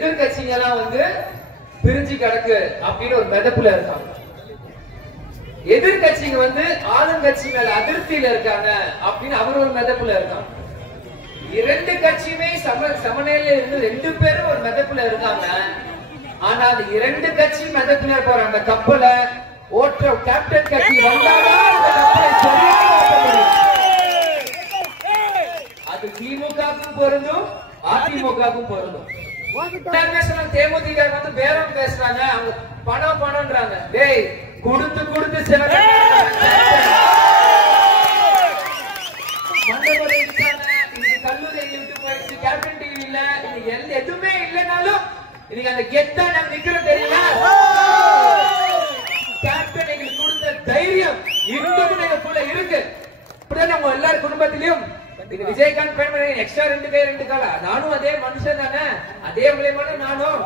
எதிர்கட்சிங்க எல்லாம் வந்து பிரிஞ்சு கிடக்கு அப்படின்னு ஒரு மெதப்புல இருக்காங்க. எதிர்கட்சிங்க வந்து ஆளுங்கட்சி மேல அதிருப்தியில இருக்காங்க அப்படின்னு அவர் ஒரு மெதப்புல இருக்காங்க. இரண்டு கட்சியுமே சமநிலையில இருந்து ரெண்டு பேரும் ஒரு மெதப்புல இருக்காங்க. ஆனா அது இரண்டு கட்சி மெதப்புல போற அந்த கப்பலை ஓட்டுற கேப்டன் கட்சி வந்தாதான் அந்த கப்பலை சரியாக ஓட்ட முடியும். அது திமுகவுக்கும் பொருந்தும் அதிமுகவுக்கும் பொருந்தும். தேமுதிக வந்து பேரம் பேசுறாங்க, அவங்க பணம் பணம்ன்றாங்க. டேய் கொடுத்து கொடுத்து கல்லூரி விட்டு போயிடுச்சு, கேப்டன் டிவி இல்ல, எதுவுமே இல்லைனாலும் இன்னைக்கு அந்த கெத்தா நாங்க நிக்கிறோம் தெரியுமா? கேப்டன் எங்களுக்கு கொடுத்த தைரியம் இன்னும் எங்களுக்குள்ள இருக்கு. இப்படிதான் நம்ம எல்லாரும் குடும்பத்திலயும் விஜயகாந்த் பயன்படுத்த எக்ஸ்ட்ரா 2 கை 2 காலா, நானும் அதே மனுஷன் தானே, அதே மூலியமான நானும்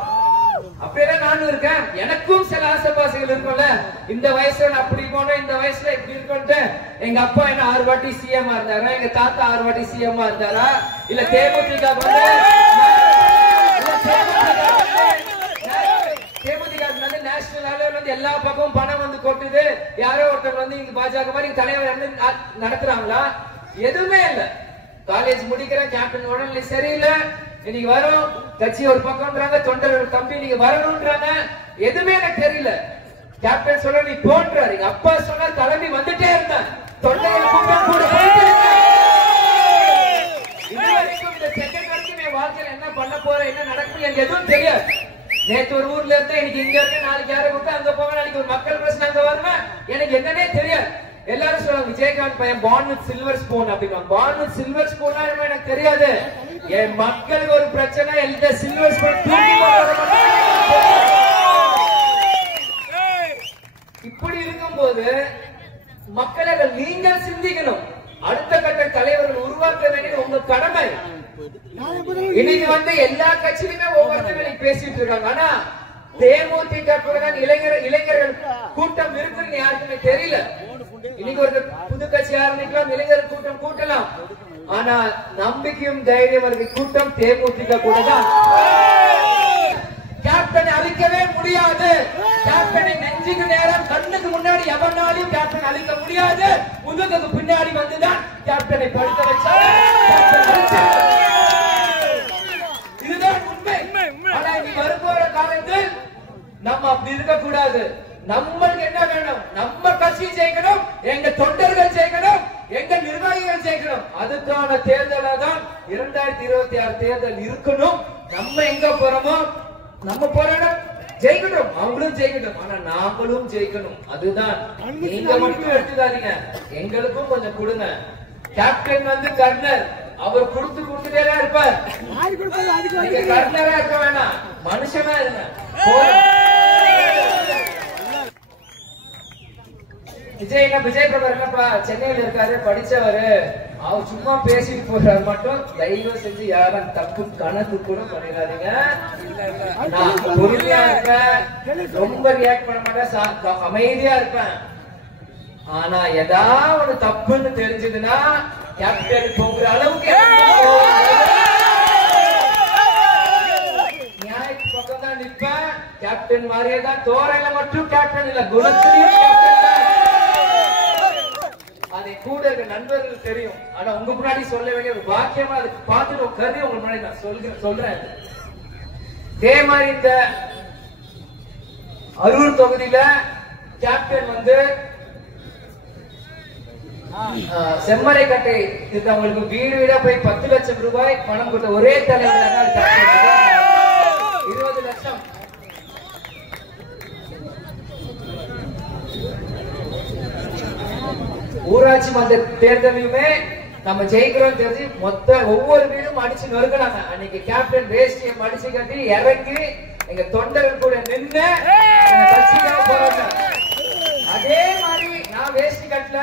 அப்படியே நானும் இருக்கேன். எனக்கும் சில ஆசைப்பாசைகள் இருக்கும்ல. இந்த வயசுல அப்படி போனோம், இந்த வயசுல இப்படி இருக்கும்ட்டு. எங்க அப்பா என்ன 6 வாட்டி சிஎம் இருந்தாரா, எங்க தாத்தா 6 வாட்டி சிஎம் இருந்தாரா, இல்ல தேமுதிக நேஷனல் அளவில் வந்து எல்லா பக்கமும் பணம் வந்து கொட்டுது, யாரோ ஒருத்தர் வந்து இங்க பாஜக மாதிரி தலைவர் நடத்துறாங்களா? எதுவுமே இல்ல. காலேஜ் முடிக்கிறேன், கேப்டன் உடல்நிலை சரியில்லை, இன்னைக்கு வரும் கட்சி ஒரு பக்கம்ன்றாங்க, தொண்டர் தம்பி நீங்க வரணும்ன்றாங்க. எதுவுமே எனக்கு தெரியல. கேப்டன் சொல்ல நீ போன்றாரு, எங்க அப்பா சொன்ன தலைமை வந்துட்டே இருந்தேன். தொண்டர்கள் கூட்டம் கூட இதுவரைக்கும் இந்த செகண்ட் வரைக்கும் என் வாழ்க்கையில என்ன பண்ண போறேன், என்ன நடக்கும் எனக்கு எதுவும் தெரியாது. நேற்று ஒரு ஊர்ல இருந்து இன்னைக்கு இங்க இருக்க, நாளைக்கு யாரை கூப்பிட்டு அங்க போவேன், நாளைக்கு ஒரு மக்கள் பிரச்சனை அங்க வருவேன், எனக்கு என்னன்னே தெரியாது. எல்லாரும் சொல்லுவாங்க விஜயகாந்த் பையன் born with silver spoon அப்படின்னா. born with silver spoon எனக்கு தெரியாது. என் மக்களுக்கு ஒரு பிரச்சனை, எந்த சில்வர் ஸ்பூன் தூக்கி போடுறது. இப்படி இருக்கும்போது மக்களை நீங்கள் சிந்திக்கணும். அடுத்த கட்ட தலைவர்கள் உருவாக்க வேண்டியது உங்க கடமை. இன்னைக்கு வந்து எல்லா கட்சியிலுமே ஒவ்வொருத்தரும் பேசிட்டு இருக்காங்க. ஆனா தேமுதிக இளைஞர்கள் கூட்டம் இருக்குன்னு யாருக்குமே தெரியல. இன்னைக்கு ஒரு புது கட்சி ஆரம்பிக்கலாம், இளைஞர் கூட்டம் கூட்டலாம். ஆனா நம்பிக்கையும் தைரியம் இருக்க கூட்டம் தேமுதிக கூட தான். கேப்டனை அழிக்கவே முடியாது. கேப்டனை நெஞ்சுக்கு நேரம் கண்ணுக்கு முன்னாடி எவனாலும் கேப்டன் அழிக்க முடியாது. முதுகுக்கு பின்னாடி வந்துதான் கேப்டனை படுத்த வச்சார். இதுதான் உண்மை. ஆனா இனி வரும்போற காலத்தில் நம்ம அப்படி இருக்க கூடாது. நம்மளுக்கு என்ன வேணும்? நம்ம கட்சி ஜெயிக்கணும், எங்க தொண்டர்கள் ஜெயிக்கணும், எங்க நிர்வாகிகள் ஜெயிக்கணும். அதுக்கான தேர்தலா தான் 2026 தேர்தல் இருக்கணும். நம்ம எங்க போறோமோ நம்ம போராடும் ஜெயிக்கணும், அவங்களும் ஜெயிக்கணும், ஆனா நாமளும் ஜெயிக்கணும். அதுதான். நீங்க மட்டும் எடுத்துக்காதீங்க, எங்களுக்கும் கொஞ்சம் கொடுங்க. கேப்டன் வந்து கர்னர், அவர் கொடுத்துட்டே தான் இருப்பார். நீங்க கர்னரா இருக்க வேணாம், மனுஷனா இருங்க. விஜய் பிரபர் என்னப்பா சென்னையில இருக்காரு, படிச்சவரு, அவர் சும்மா பேசிட்டு போறாரு மட்டும் தயவு செஞ்சு யாரும் தப்பு கணக்கு கூட பண்ணிடாதீங்க. நான் பொறுமையா இருப்பேன், ரொம்ப ரியாக்ட் பண்ண மாட்டேன், அமைதியா இருப்பேன். ஆனா ஏதாவது தப்புன்னு தெரிஞ்சதுன்னா கேப்டன் போகிற அளவுக்கு நியாயத்து பக்கம் தான் நிற்பேன். கேப்டன் மாதிரியே தான், தோரையில மட்டும் கேப்டன் இல்ல, குணத்திலையும் கேப்டன் தான். அதை கூட இருக்க நண்பர்கள் தெரியும். ஆனா உங்க முன்னாடி சொல்ல வேண்டிய ஒரு வாக்கியமா அதுக்கு பார்த்துட்டு கருதி உங்க முன்னாடி நான் சொல்றேன். இதே மாதிரி இந்த அரூர் தொகுதியில கேப்டன் வந்து செம்மரைக்கட்டை இருந்தவங்களுக்கு வீடு வீடா போய் 10 லட்சம் ரூபாய் பணம் கொடுத்த ஒரே தலைவர் 20 லட்சம். ஊராட்சி மன்ற தேர்தலுமே நம்ம ஜெயிக்கிறோம் தெரிஞ்சு மொத்த ஒவ்வொரு வீடும் அடிச்சு நொறுக்கிறாங்க. அன்னைக்கு கேப்டன் வேஷ்டியை மடிச்சு கட்டி இறங்கி எங்க தொண்டர்கள் கூட நின்று போராட்டம். அதே மாதிரி நான் வேஷ்டி கட்டல,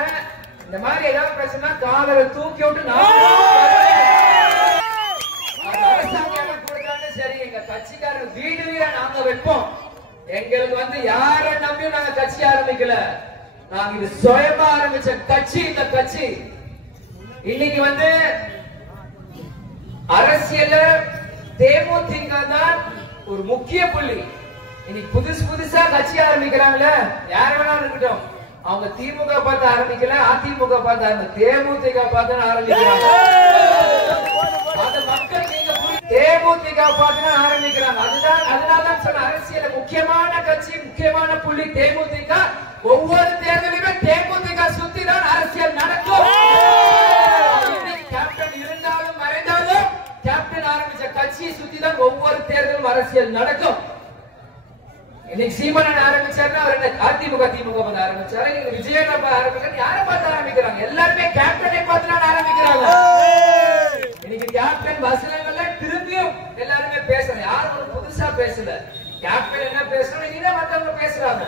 இந்த மாதிரி ஏதாவது பிரச்சனை காலரை தூக்கி விட்டு அரசாங்கம் கொடுத்தாலும் சரி, எங்க கட்சிக்காரர் வீடு வீடா நாங்க வைப்போம். எங்களுக்கு வந்து யார நம்பியும் நாங்க கட்சி ஆரம்பிக்கல, நாங்க இது சுயமா ஆரம்பிச்ச கட்சி. இந்த கட்சி இன்னைக்கு வந்து அரசியல தேமுதிக தான் ஒரு முக்கிய புள்ளி. இன்னைக்கு புதுசா கட்சி ஆரம்பிக்கிறாங்களே, யார் வேணாலும் இருக்கட்டும், அவங்க திமுக பார்த்து ஆரம்பிக்கல, அதிமுக பார்த்து ஆரம்பிக்கல, தேமுதிக பார்த்து ஆரம்பிக்கிறாங்க. அது மக்கள் நீங்க தேமுதிக பார்த்து ஆரம்பிக்கிறாங்க. அதனாலதான் சொன்ன அரசியல முக்கியமான கட்சி, முக்கியமான புள்ளி தேமுதிக. ஒவ்வொரு தேர்தலுமே தேமுதிக சுத்தி தான் அரசியல் நடக்கும். கேப்டன் இருந்தாலும் மறைந்தாலும் கேப்டன் ஆரம்பிச்ச கட்சியை சுத்தி தான் ஒவ்வொரு தேர்தலும் அரசியல் நடக்கும். இன்னைக்கு சீமானன் ஆரம்பிச்சாருன்னா அவர் என்ன அதிமுக திமுக பார்த்து ஆரம்பிச்சாரு, இன்னைக்கு விஜயன் ஆரம்பிக்கிறாங்க. யாரை பார்த்து ஆரம்பிக்கிறாங்க? எல்லாருமே கேப்டனை பார்த்து தான் ஆரம்பிக்கிறாங்க. இன்னைக்கு கேப்டன் வசனங்கள்ல திரும்பியும் எல்லாருமே பேசுறாங்க. யாரும் ஒரு புதுசா பேசல. கேப்டன் என்ன பேசணும் இனிதான் மத்தவங்க பேசுறாங்க.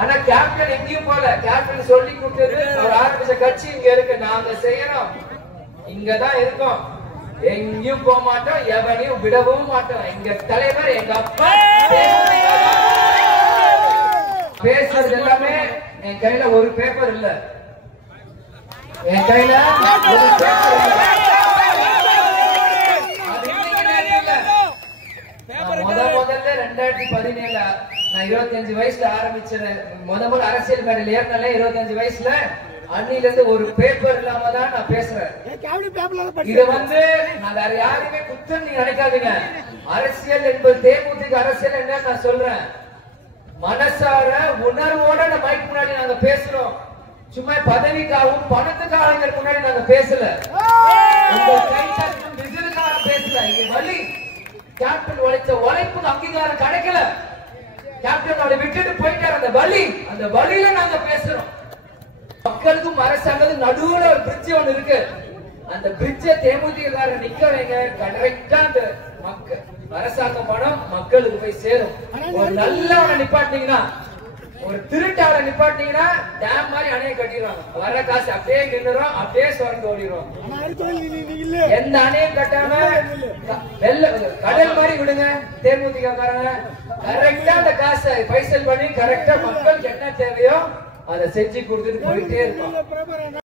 ஆனா கேப்டன் எங்கேயும் போல. கேப்டன் சொல்லி கொடுத்தது அவர் ஆரம்பிச்ச கட்சி இங்க இருக்கு, நாங்க செய்யறோம், இங்கதான் இருக்கோம், எங்கேயும் போக மாட்டோம், எவனையும் விடவும் மாட்டோம். எங்க தலைவர் எங்க அப்பா பேசுறது எல்லாமே. என் கையில ஒரு பேப்பர் இல்ல, என் கையில ஒரு பேப்பர் இல்ல. முதல்ல 2017 நான் 25 வயசுல ஆரம்பிச்சேன். முதல் அரசியல் மேடையில் ஏறினாலே 25 வயசுல. அன்னில இருந்து ஒரு பேப்பர் இல்லாம தான் நான் பேசுறேன். இது நான் வேற யாருமே குத்தம் நீங்க நினைக்காதீங்க. அரசியல் என்பது தேமுதிக அரசியல் என்ன நான் சொல்றேன். மனசார உணர்வோட நம்ம மைக் முன்னாடி நாங்க பேசுறோம். சும்மா பதவிக்காகவும் பணத்துக்காக முன்னாடி நாங்க பேசல, பேசல. இங்க வழி கேப்டன் உழைச்ச உழைப்புக்கு அங்கீகாரம் கிடைக்கல. கேப்டன் அவரை விட்டுட்டு போயிட்டார். அந்த வழியில நாங்க பேசுறோம். மக்களுக்கும் அரசாங்கத்துக்கும் நடுவுல ஒரு பிரிட்ஜ் ஒண்ணு இருக்கு. அந்த பிரிட்ஜை தேமுதிக நிக்க வைங்க. கரெக்டா அந்த மக்கள் அரசாங்க பணம் மக்களுக்கு போய் சேரும். ஒரு நல்லவனை நிப்பாட்டினீங்கன்னா, ஒரு திருட்டாவளை நிப்பாட்டினீங்கன்னா டேம் மாதிரி அணையை கட்டிடுவாங்க. வர காசு அப்படியே நின்றுரும், அப்படியே சுரண்டு ஓடிடுவோம். எந்த அணையும் கட்டாம கடல் மாதிரி விடுங்க தேமுதிக காரங்க. கரெக்டா அந்த காசை பைசல் பண்ணி கரெக்டா மக்களுக்கு என்ன தேவையோ அதை செஞ்சு கொடுத்துட்டு போயிட்டே இருக்கோம்.